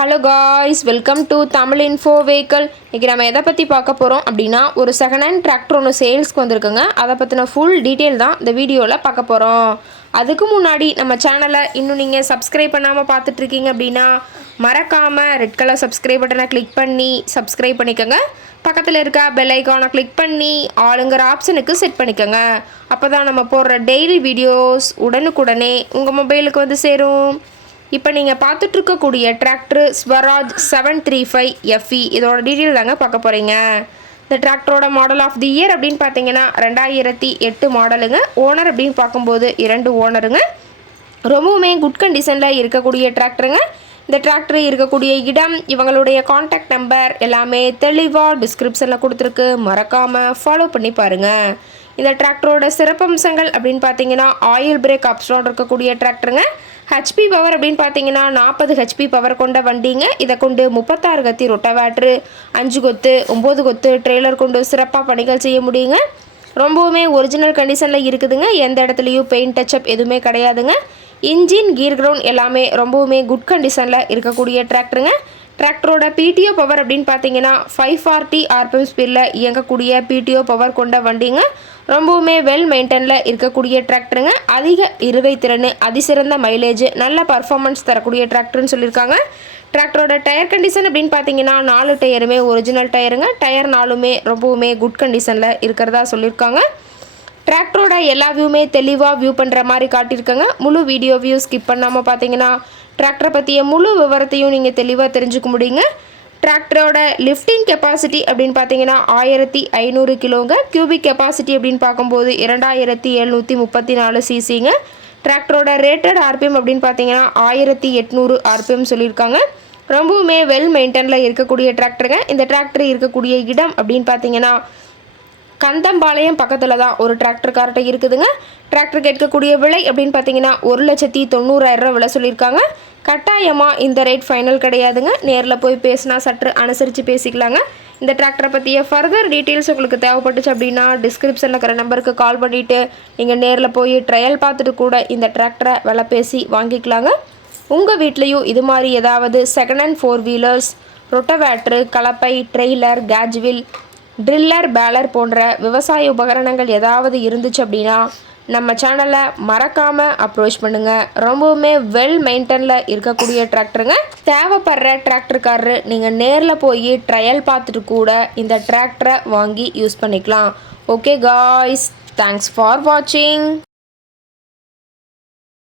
Hello guys, welcome to Tamil info vehicle. இன்றைக்கி நம்ம எதை பற்றி பார்க்க போகிறோம் அப்படின்னா, ஒரு செகண்ட் ஹேண்ட் டிராக்டர் ஒன்று சேல்ஸ்க்கு வந்திருக்குங்க. அதை பற்றின ஃபுல் டீட்டெயில் தான் இந்த வீடியோவில் பார்க்க போகிறோம். அதுக்கு முன்னாடி நம்ம சேனலை இன்னும் நீங்கள் சப்ஸ்கிரைப் பண்ணாமல் பார்த்துட்ருக்கீங்க அப்படின்னா மறக்காமல் ரெட் கலர் சப்ஸ்கிரைப் பட்டனை கிளிக் பண்ணி சப்ஸ்கிரைப் பண்ணிக்கோங்க. பக்கத்தில் இருக்க பெல் ஐக்கானை கிளிக் பண்ணி ஆளுங்கிற ஆப்ஷனுக்கு செட் பண்ணிக்கோங்க. அப்போ தான் நம்ம போடுற டெய்லி வீடியோஸ் உடனுக்குடனே உங்கள் மொபைலுக்கு வந்து சேரும். இப்போ நீங்கள் பார்த்துட்ருக்கக்கூடிய டிராக்டர் ஸ்வராஜ் 735 FE. இதோட டீட்டெயில் தாங்க பார்க்க போகிறீங்க. இந்த டிராக்டரோட மாடல் ஆஃப் தி இயர் அப்படின்னு பார்த்தீங்கன்னா 2008 மாடலுங்க. ஓனர் அப்படின்னு பார்க்கும்போது 2 ஓனருங்க. ரொம்பவுமே குட் கண்டிஷனில் இருக்கக்கூடிய டிராக்டருங்க. இந்த டிராக்டர் இருக்கக்கூடிய இடம், இவங்களுடைய காண்டாக்ட் நம்பர் எல்லாமே தெளிவாக டிஸ்கிரிப்ஷனில் கொடுத்துருக்கு. மறக்காமல் ஃபாலோ பண்ணி பாருங்கள். இந்த டிராக்டரோட சிறப்பம்சங்கள் அப்படின்னு பார்த்தீங்கன்னா ஆயில் பிரேக் அப்ஸ்டோன் இருக்கக்கூடிய டிராக்டருங்க. ஹெச்பி பவர் அப்படின்னு பார்த்தீங்கன்னா 40 ஹெச்பி பவர் கொண்ட வண்டிங்க. இதை கொண்டு 36 கத்தி ரொட்டவேட்ரு, 5 கொத்து 9 கொத்து ட்ரெய்லர் கொண்டு சிறப்பாக பணிகள் செய்ய முடியுங்க. ரொம்பவுமே ஒரிஜினல் கண்டிஷனில் இருக்குதுங்க. எந்த இடத்துலையும் பெயிண்ட் டச்சப் எதுவுமே கிடையாதுங்க. இன்ஜின் கீர் கிரவுண்ட் எல்லாமே ரொம்பவுமே குட் கண்டிஷனில் இருக்கக்கூடிய டிராக்டருங்க. டிராக்டரோட பிடிஓ பவர் அப்படின்னு பார்த்தீங்கன்னா 540 RPM ஸ்பீடில் இயங்கக்கூடிய பிடிஓ பவர் கொண்ட வண்டிங்க. ரொம்பவுமே வெல் மெயின்டெனில் இருக்கக்கூடிய டிராக்டருங்க. அதிக இருவை திறன், அதிசிறந்த மைலேஜ், நல்ல பர்ஃபார்மன்ஸ் தரக்கூடிய டிராக்டர்னு சொல்லியிருக்காங்க. டிராக்டரோட டயர் கண்டிஷன் அப்படின்னு பார்த்தீங்கன்னா 4 டயருமே ஒரிஜினல் டயருங்க. டயர் 4மே ரொம்பவுமே குட் கண்டிஷனில் இருக்கிறதா சொல்லியிருக்காங்க. டிராக்டரோட எல்லா வியூமே தெளிவாக வியூ பண்ணுற மாதிரி காட்டியிருக்காங்க. முழு வீடியோ வியூ ஸ்கிப் பண்ணாமல் பார்த்தீங்கன்னா டிராக்டரை பற்றிய முழு விவரத்தையும் நீங்கள் தெளிவாக தெரிஞ்சுக்க முடியுங்க. டிராக்டரோட லிஃப்டிங் கெப்பாசிட்டி அப்படின்னு பார்த்தீங்கன்னா 1500 கிலோங்க. கியூபிக் கெப்பாசிட்டி அப்படின்னு பார்க்கும்போது 2734 சிசிங்க. டிராக்டரோட ரேட்டட் ஆர்பிஎம் அப்படின்னு பார்த்தீங்கன்னா 1800 RPM சொல்லியிருக்காங்க. ரொம்பவுமே வெல் மெயின்டெனில் இருக்கக்கூடிய டிராக்டருங்க. இந்த டிராக்டர் இருக்கக்கூடிய இடம் அப்படின்னு பார்த்தீங்கன்னா கந்தம்பாளையம் பக்கத்தில் தான் ஒரு டிராக்டர் கார்ட்டை இருக்குதுங்க. டிராக்டர் கேட்கக்கூடிய விலை அப்படின்னு பார்த்தீங்கன்னா 1,90,000 விலை சொல்லியிருக்காங்க. கட்டாயமாக இந்த ரேட் ஃபைனல் கிடையாதுங்க. நேரில் போய் பேசினா சற்று அனுசரித்து பேசிக்கலாங்க. இந்த டிராக்டரை பற்றிய ஃபர்தர் டீட்டெயில்ஸ் உங்களுக்கு தேவைப்பட்டுச்சு அப்படின்னா டிஸ்கிரிப்ஷனில் இருக்கிற நம்பருக்கு கால் பண்ணிவிட்டு நீங்கள் நேரில் போய் ட்ரையல் பார்த்துட்டு கூட இந்த டிராக்டரை விலை பேசி வாங்கிக்கலாங்க. உங்கள் வீட்லேயும் இது மாதிரி ஏதாவது செகண்ட் ஹேண்ட் 4 வீலர்ஸ், ரொட்டவேட்ரு, கலப்பை, ட்ரெய்லர், கேஜ்வில், ட்ரில்லர், பேலர் போன்ற விவசாய உபகரணங்கள் ஏதாவது இருந்துச்சு அப்படின்னா நம்ம சேனலை மறக்காமல் அப்ரோச் பண்ணுங்கள். ரொம்பவுமே வெல் மெயின்டெனில் இருக்கக்கூடிய டிராக்டருங்க. தேவைப்படுற டிராக்டர்காரரு நீங்கள் நேரில் போய் ட்ரையல் பார்த்துட்டு கூட இந்த டிராக்டரை வாங்கி யூஸ் பண்ணிக்கலாம். ஓகே காய்ஸ், தேங்க்ஸ் ஃபார் வாட்சிங்.